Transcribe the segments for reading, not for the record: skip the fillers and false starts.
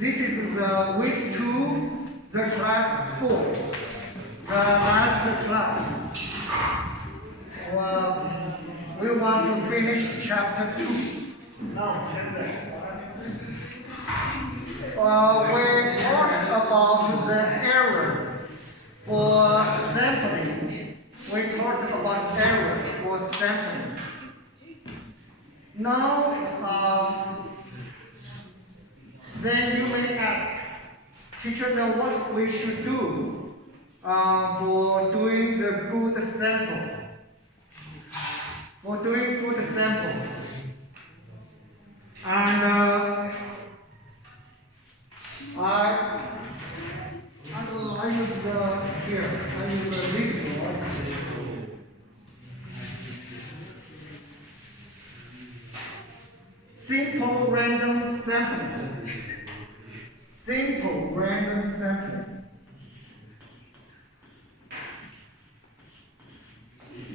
This is the week 2, the class 4, the last class. We want to finish chapter 2. Now, we talked about the errors for sampling. We talked about errors for sampling. Now, then you may ask, teacher, what we should do for doing the good sample. For doing good sample. And I use here, I use a video. Simple random sampling. Simple random sampling.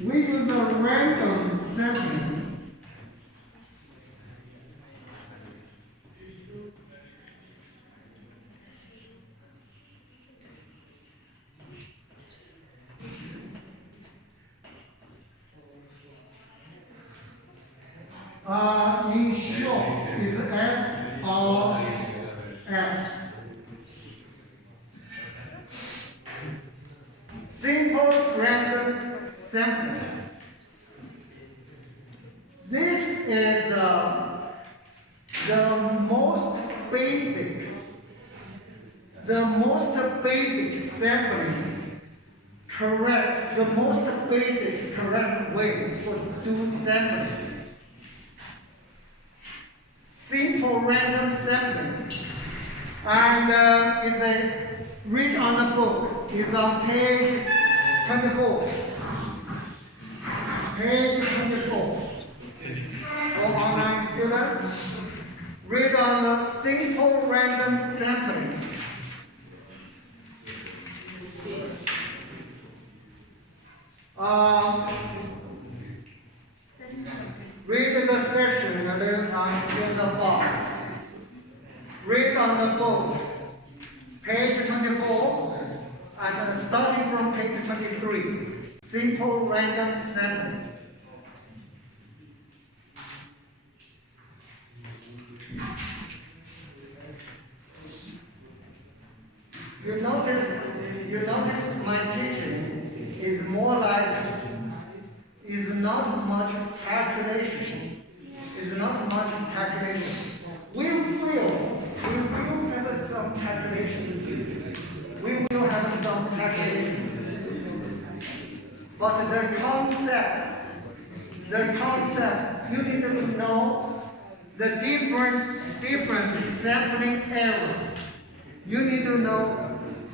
We use a random sampling. In short, is S or F. Simple random sampling. This is the most basic sampling, correct, the most basic correct way to do sampling. Simple random sampling. And it's a read on the book. It's on page 24. Page 24. For online students, read on the simple random sampling. Read the section and then in the box. Read on the book, page 24, and starting from page 23. Simple random sampling. You notice my teaching is more like, is not much calculation. Is not much calculation. We will have some calculation. We will have some calculation. But the concept, you need to know the different sampling error. You need to know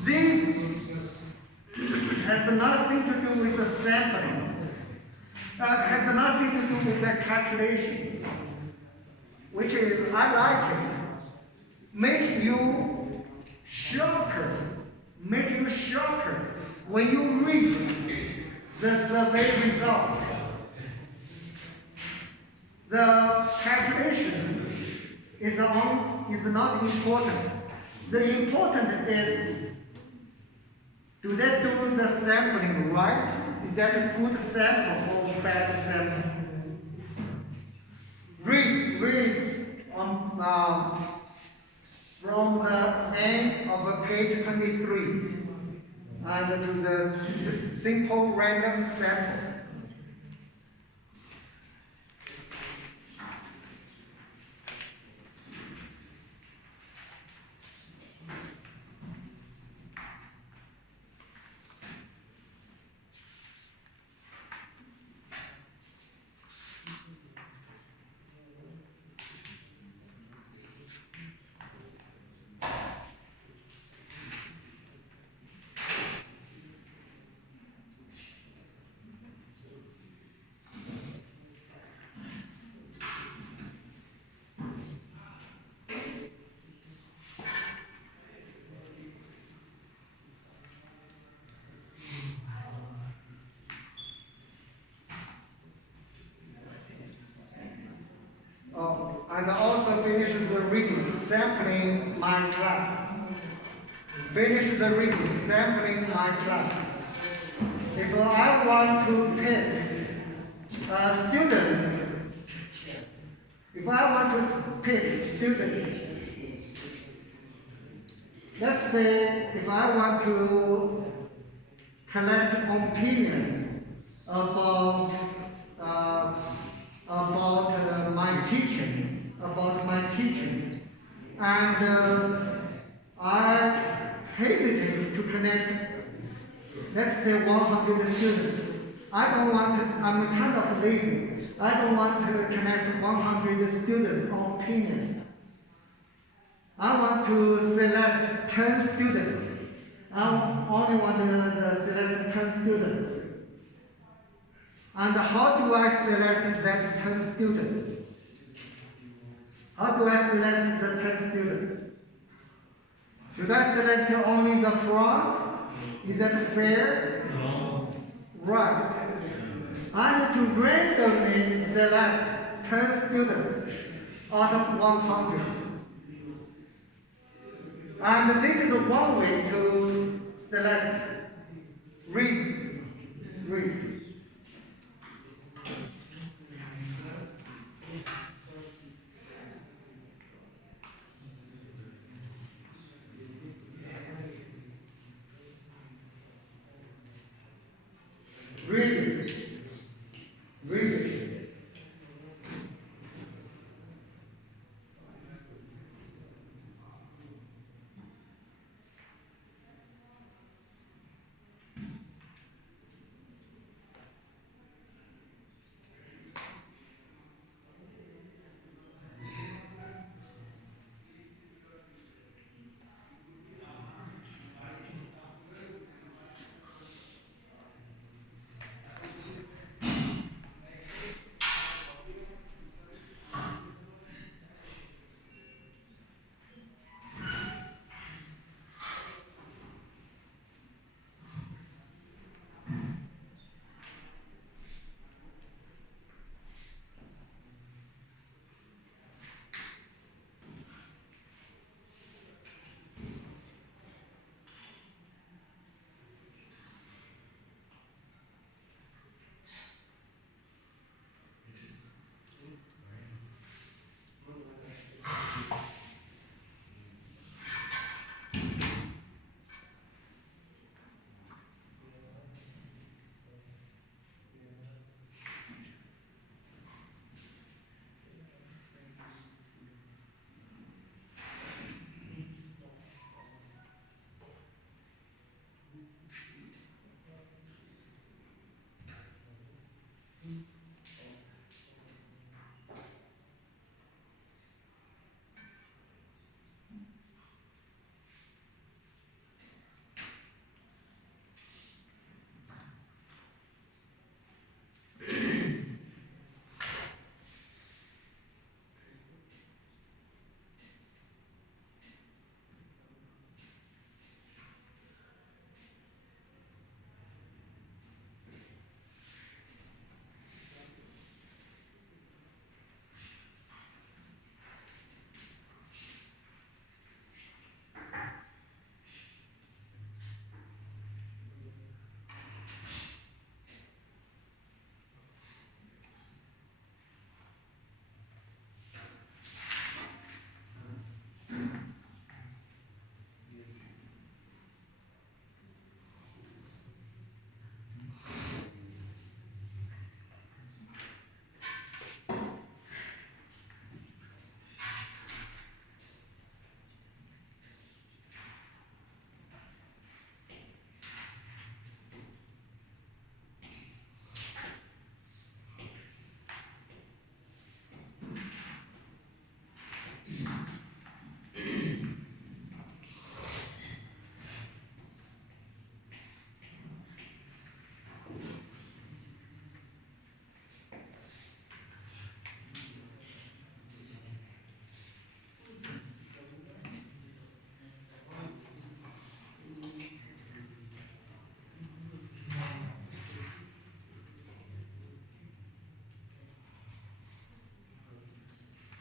this has nothing to do with the sampling. Has nothing to do with the calculations, which is, I like it. Make you sharper when you read the survey result. The calculation is not important. The important is, do they do the sampling right? Is that a good sample or bad sample? Read on, from the end of page 23 and to the simple random sample. sampling my class. Finish the reading, sampling my class. If I want to pick students, if I want to pick students, let's say if I want to collect opinions about my teaching, and I hesitate to connect, let's say 100 students. I'm kind of lazy. I don't want to connect 100 students on opinion. I want to select 10 students. I only want to select 10 students. And how do I select that 10 students? How do I select the 10 students? Should I select only the front? Is that fair? No. Right. I need to randomly select 10 students out of 100. And this is one way to select. Read. Read.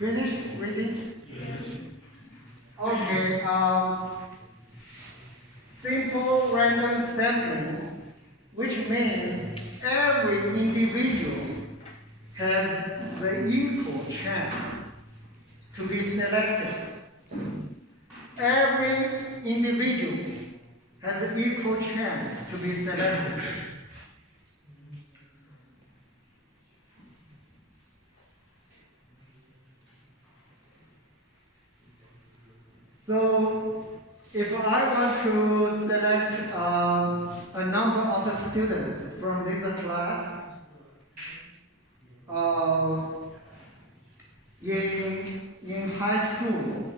Finished reading? Yes. Okay, simple random sampling, which means every individual has the equal chance to be selected. Every individual has an equal chance to be selected. So, if I want to select a number of students from this class, in high school,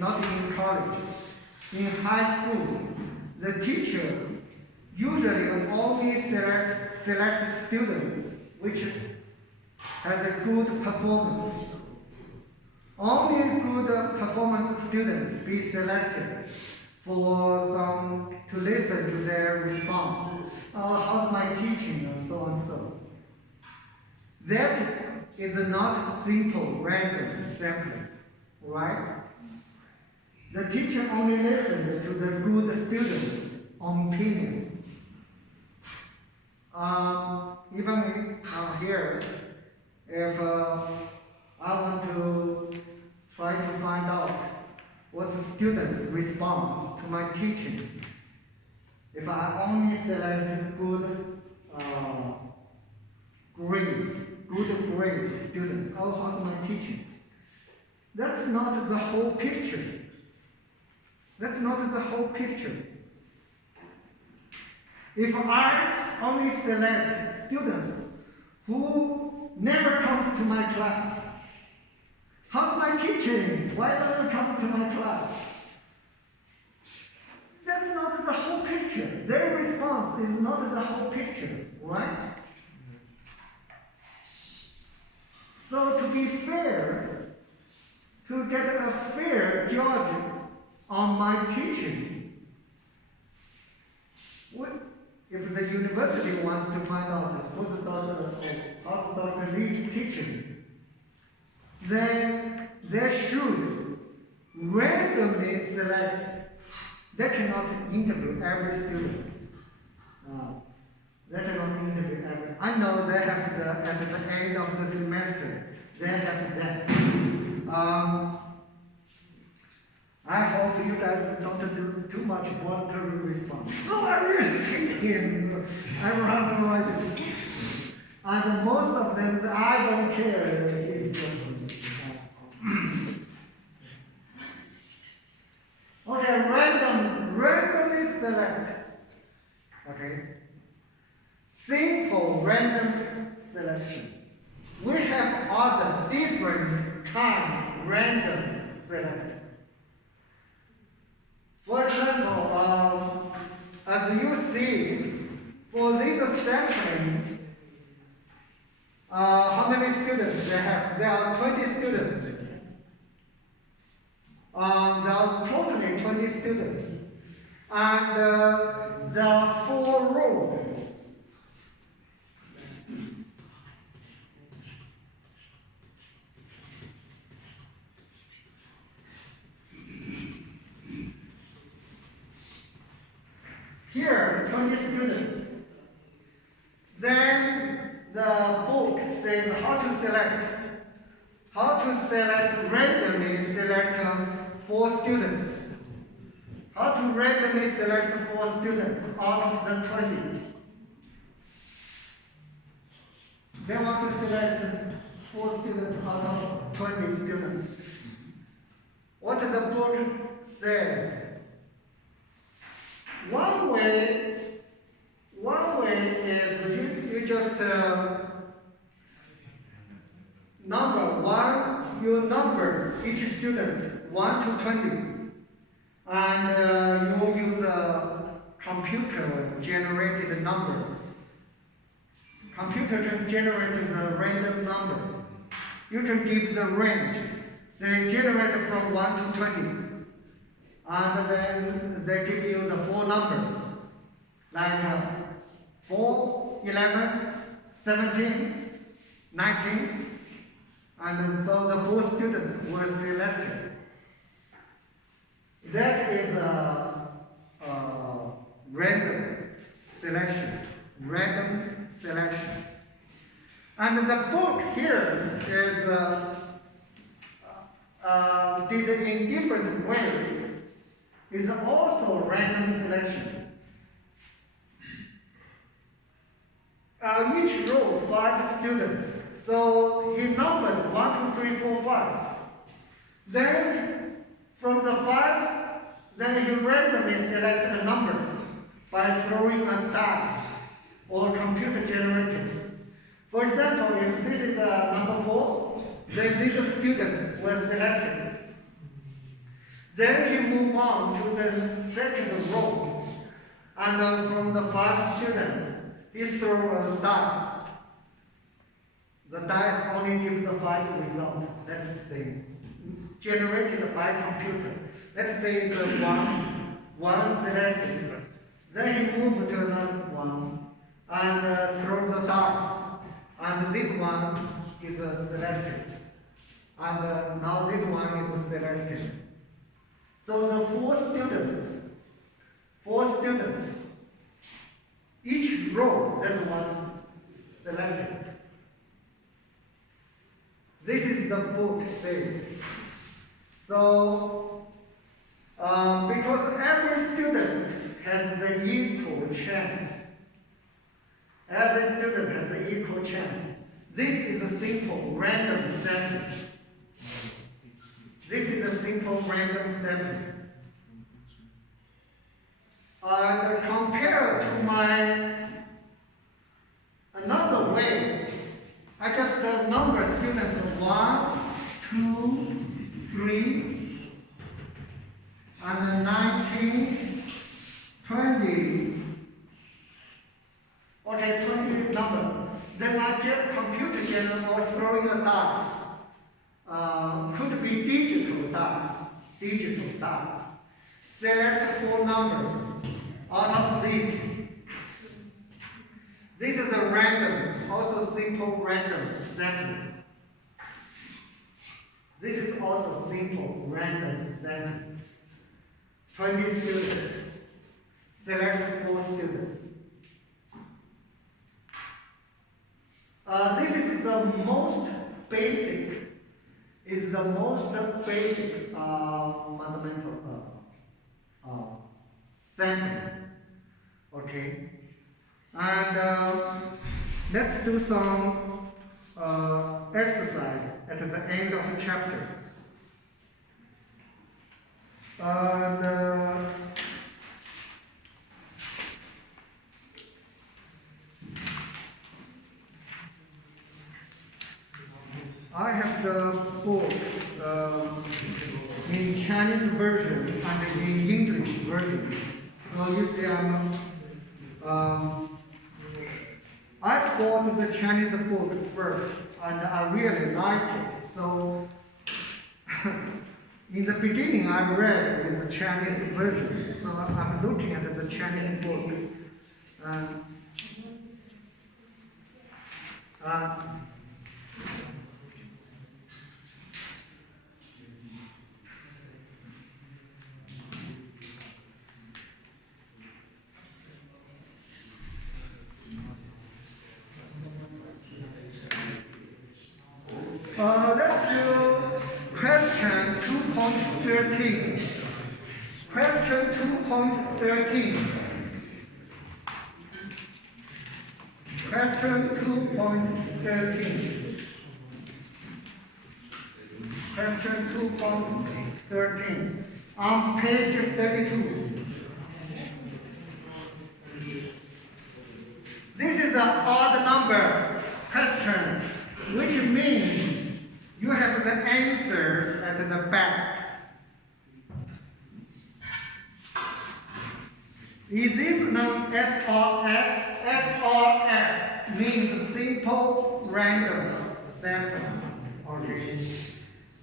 not in college, in high school, the teacher usually only select students which has a good performance. Only good performance students be selected to listen to their response. How's my teaching, and so and so. That is not simple random sampling, right? The teacher only listened to the good students' opinion. Even here, if I want to try to find out what's the student's response to my teaching, if I only select good grades students, how's my teaching? That's not the whole picture. That's not the whole picture. If I only select students who never comes to my class, how's my teaching? Why don't you come to my class? That's not the whole picture. Their response is not the whole picture, right? So to be fair, to get a fair judge on my teaching, if the university wants to find out how's Dr. Lee's teaching, then they should randomly select. They cannot interview every student. They cannot interview every. I know they have at the end of the semester, they have that. I hope you guys don't do too much voluntary response. Oh, I really hate him. I rather write it. And most of them say, I don't care. He's just okay, randomly select. Okay. Simple random selection. We have other different kind random selection. For example, as you see, for this sampling, how many students they have? There are 20 students. There are totally 20 students. And there are 4 rows. Here, 20 students. Then the book says how to select randomly select 4 students. How to randomly select 4 students out of the 20. They want to select 4 students out of 20 students. What the book says. One way is you just you number each student 1 to 20, and you use a computer generated number. Computer can generate the random number. You can give the range. They generate from 1 to 20. And then they give you the 4 numbers, like 4, 11, 17, 19, and so the 4 students were selected. That is a random selection. Random selection. And the book here is did in different ways. Is also random selection. Each row 5 students. So he numbered 1, 2, 3, 4, 5. Then from the 5, then he randomly selected a number by throwing a dice or computer generated. For example, if this is number 4, then this student was selected. Then he moved on to the second row, and from the 5 students, he threw a dice. The dice only gives the 5 result. Let's say generated by computer. Let's say it's one selected. Then he moved to another one and throw the dice. And this one is selected. And now this one is selected. So the 4 students, each row that was selected. This is the book says. So, because every student has the equal chance. Every student has an equal chance. This is a simple random sampling. This is a simple random sampling. Compared to my another way, I just number students 1, 2, 3, and 19, 20. Okay, 20 number. Then I just computer generate or throwing a dice. Could be digital dice. Select 4 numbers out of these. This is a random, also simple random sampling. This is also simple random sampling. 20 students. Select 4 students. This is the most basic. Is the most basic fundamental sampling. Okay. And let's do some exercise at the end of the chapter. And I have the book in Chinese version and in English version. So you see, I bought the Chinese book first, and I really liked it. So in the beginning, I read with the Chinese version. So I'm looking at the Chinese book. Let's do question 2.13. Question 2.13. Question 2.13. Question 2.13. On page 32. This is an odd number question, which means you have the answer at the back. Is this known SRS? SRS means simple random samples. Okay.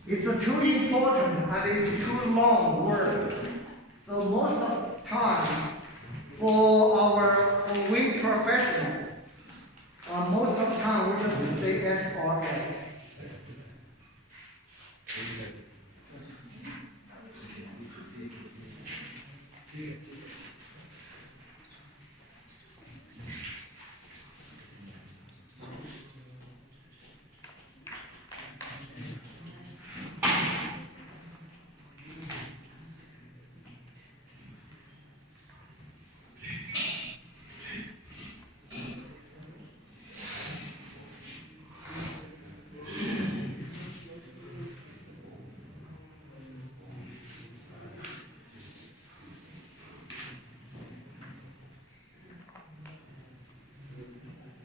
It's too important and it's too long word. So most of the time for we professional, most of the time we just say SRS.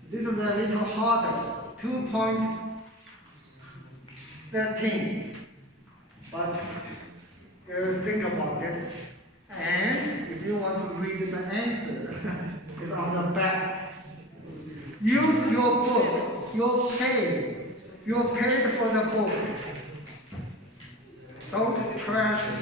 This is a little harder, 2.13. But think about it. And if you want to read the answer, it's on the back. Use your book. You're paid for the book. Don't trash it.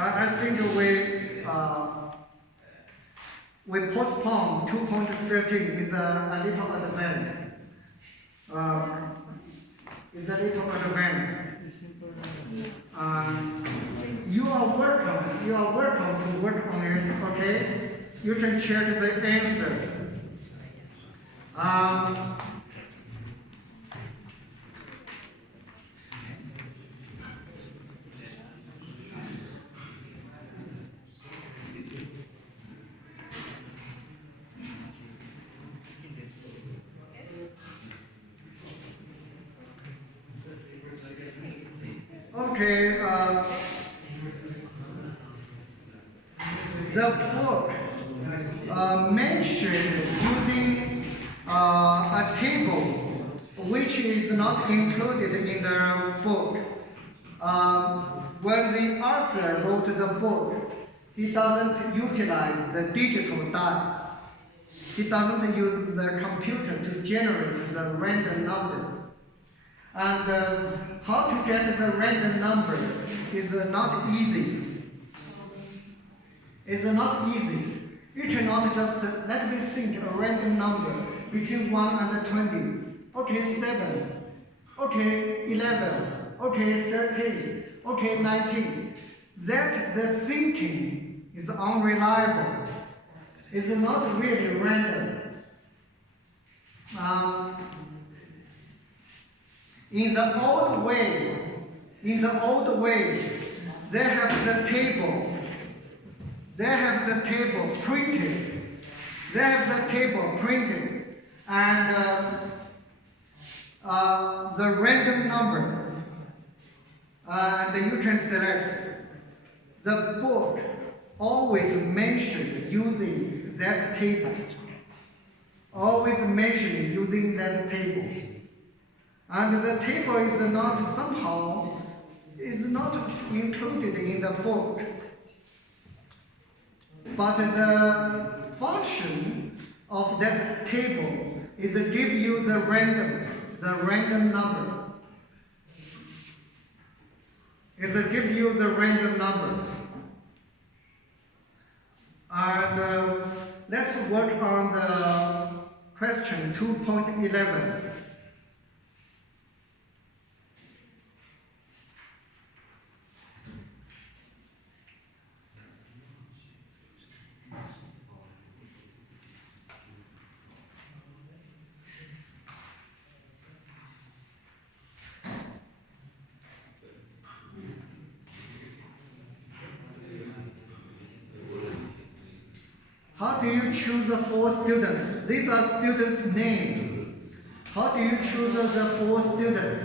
I think we postpone 2.13 is a little advanced. It's a little advanced. You are welcome to work on it. Okay, you can check the answer. Okay, the book mentioned using a table which is not included in the book. When the author wrote the book, he doesn't utilize the digital dice. He doesn't use the computer to generate the random number. And how to get the random number is not easy. It's not easy. You cannot just, let me think, a random number between 1 and 20. Okay, 7. Okay, 11. Okay, 13. Okay, 19. That the thinking is unreliable. It's not really random. In the old ways, they have the table. They have the table printed. And the random number. And you can select. The book always mentioned using that table. And the table is not included in the book. But the function of that table is to give you the random number. And let's work on the question 2.11. How do you choose the 4 students? These are students' names. How do you choose the 4 students?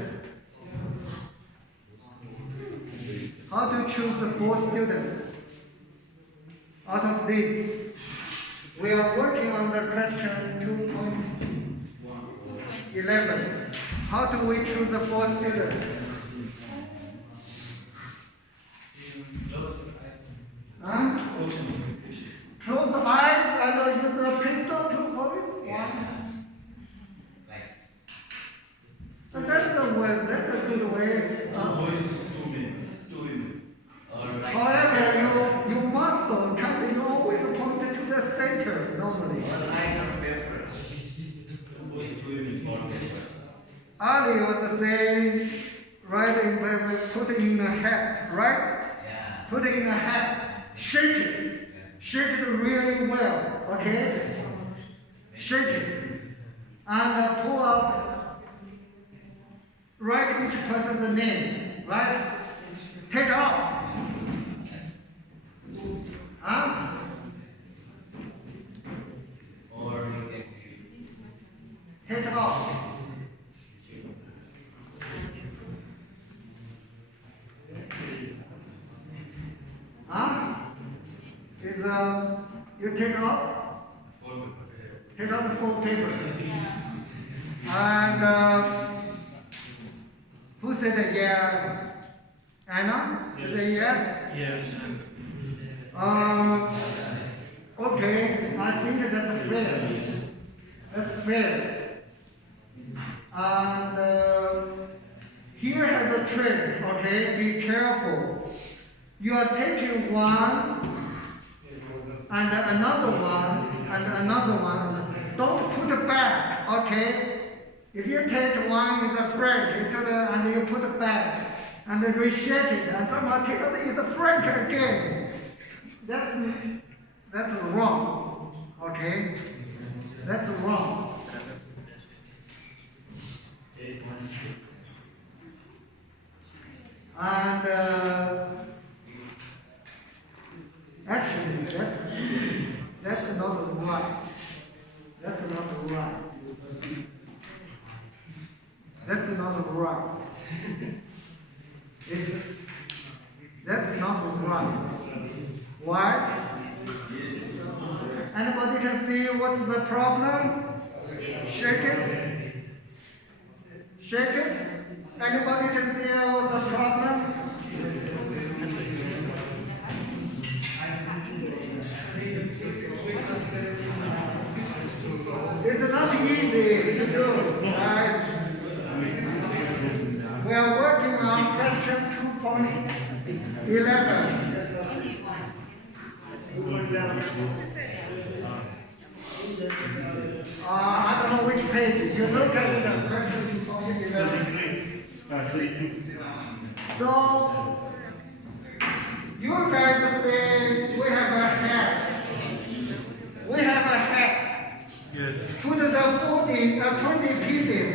How to choose the 4 students out of these? We are working on the question 2.11. How do we choose the 4 students? Huh? Close the eyes and use the pencil to copy? That's a good way. However, you muscle you always point to the center normally. Ali was saying, right, put it in a hat, right? Yeah. Put it in a hat, shake it really well, okay? Shake it, and pull up, write each person's name, right? Take out. Huh? Take out. Huh? Is you take out? Take out the 4 papers. And who said that? Yeah. Anna? You say yeah? Yes. Okay, I think that's fair. That's fair. And here has a trick, okay? Be careful. You are taking one, and another one, and another one. Don't put it back, okay? If you take one, it's a Frank, and you put it back, and then reshake it, and somehow take it, it's a Frank again. That's wrong, okay? That's wrong. And actually, that's not right. That's not right. That's not right. That's not right. Why? Anybody can see what's the problem? Shake it. Shake it. Anybody can see what's the problem? It's not easy to do, right? We are working on question 2.11. I don't know which page. You look at it, question 2.11. So, you guys say we have a hat. We have a hat. Yes. Put the 20 pieces.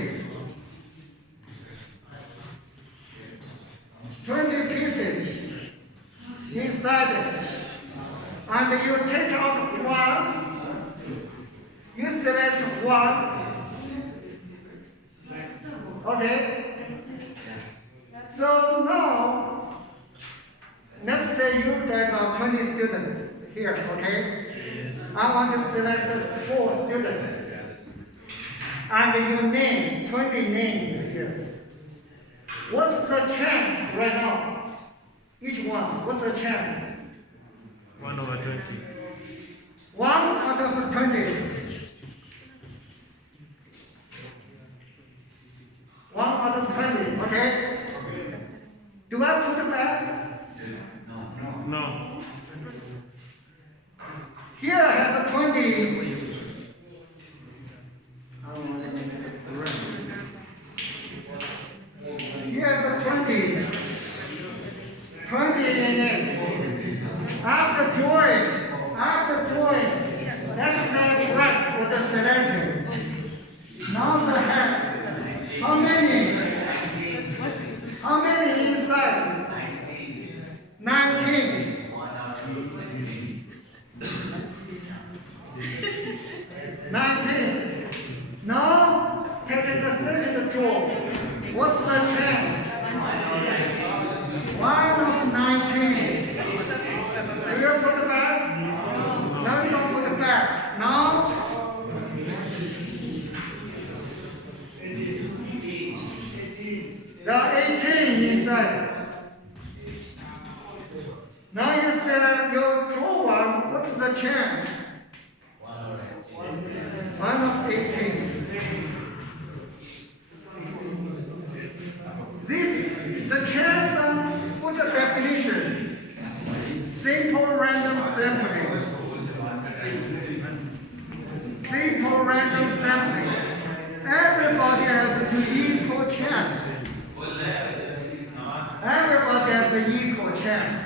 20 pieces inside it. And you take out one. You select one. Okay? So now, let's say you guys are 20 students here, okay? I want to select 4 students. And you name 20 names here. What's the chance right now? Each one, what's the chance? 1/20. 1 out of 20. 1 out of 20, okay? Do I put it back? No. Here has a 20. Here's a 20. 20 in it. After drawing, let's say right for the selected. Now the hat. How many? How many inside? 19. 19. Now, take the second draw. What's the chance? 1 of 19. Do you put it back? No, you don't put it back. Now, there are 18 inside. Now you select your draw one. What's the chance? 1 of 18. This the chance. What's the definition? Simple random sampling. Simple random sampling. Everybody has an equal chance. Everybody has an equal chance.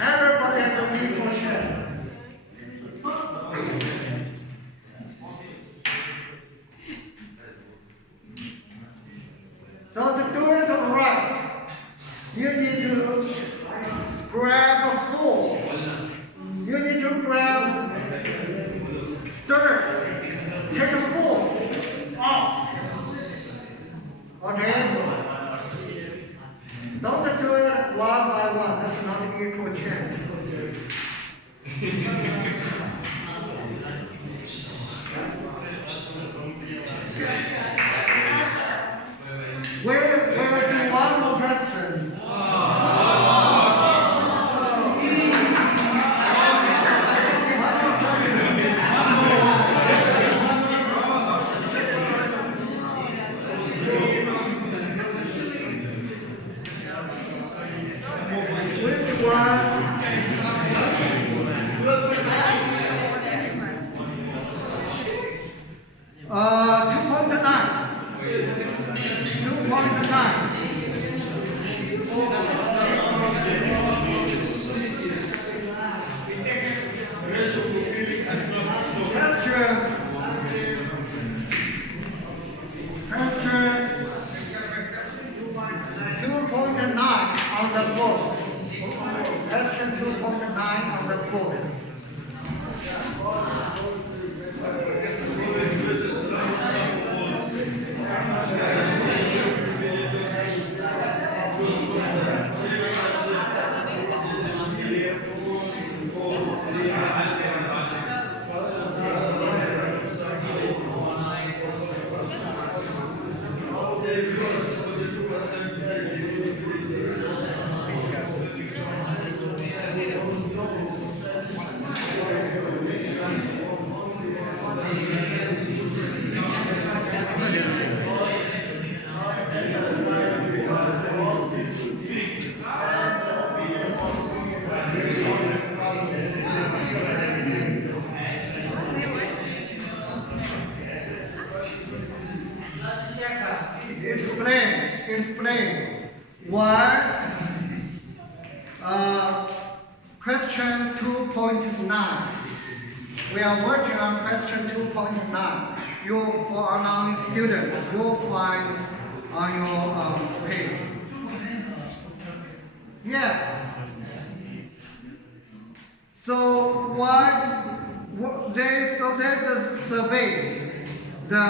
Everybody has an equal chance. So to do it right, you need to grab a four. You need to grab stir. Take a four. Up. Okay? Don't do it one by one. That's not an equal chance. We'll do one more question. Which one? 2.9 on the board. Question 2.9 on the board. Explain why question 2.9. We are working on question 2.9. You, for online student, you'll find on your page. Yeah. So there's a survey. The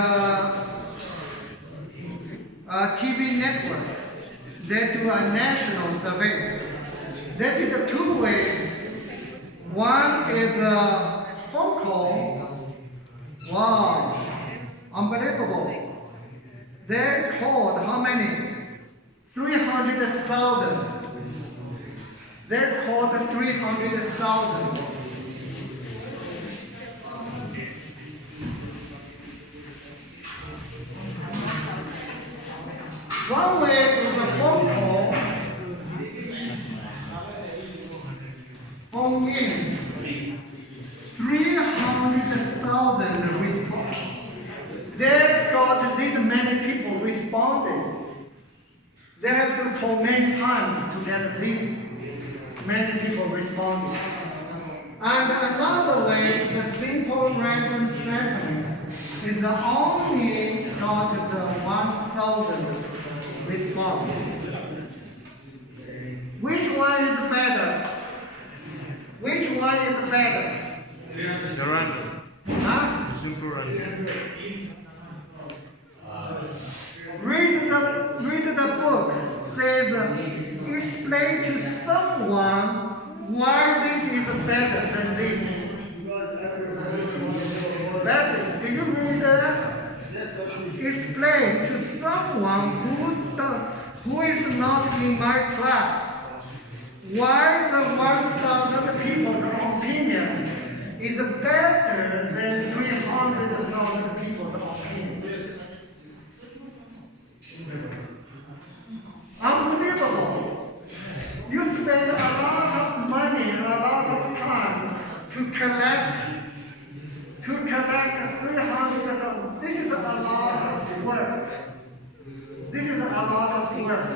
TV network, they do a national survey. They did two ways. One is a phone call. Wow, unbelievable. They called how many? 300,000. They called 300,000. One way is a phone call, phone in, 300,000 response. They got this many people responding. They have to call many times to get these many people responding. And another way, the simple random sampling is only got the 1,000 response. Which one is better? Which one is better? The random. Simple and Read the book. Says, explain to someone why this is better than this. Bessie, did you read that? Explain to someone who is not in my class why the 1,000 people's opinion is better than 300,000 people's opinion. Unbelievable. You spend a lot of money, a lot of time to collect 300,000. This is a lot of work. This is a lot of work.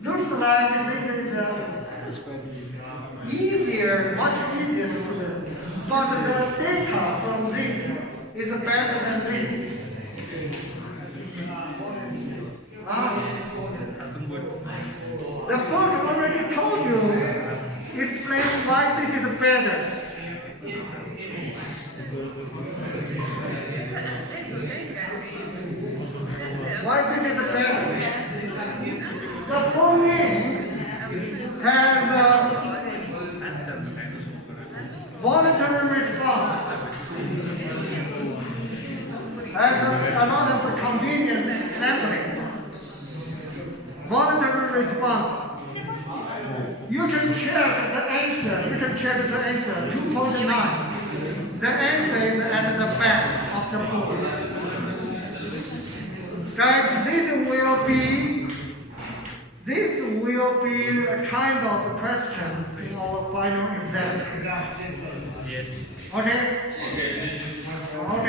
Looks like this is easier, much easier to do. But the data from this is better than this. The book already told you, explain why this is better. Why this is better? The phone-in has a voluntary response, has a lot of convenience sampling. Voluntary response. You can check the answer. 2.9. The answer is at the back of the book. Guys, this will be a kind of question in our final exam. yes. Okay? Okay.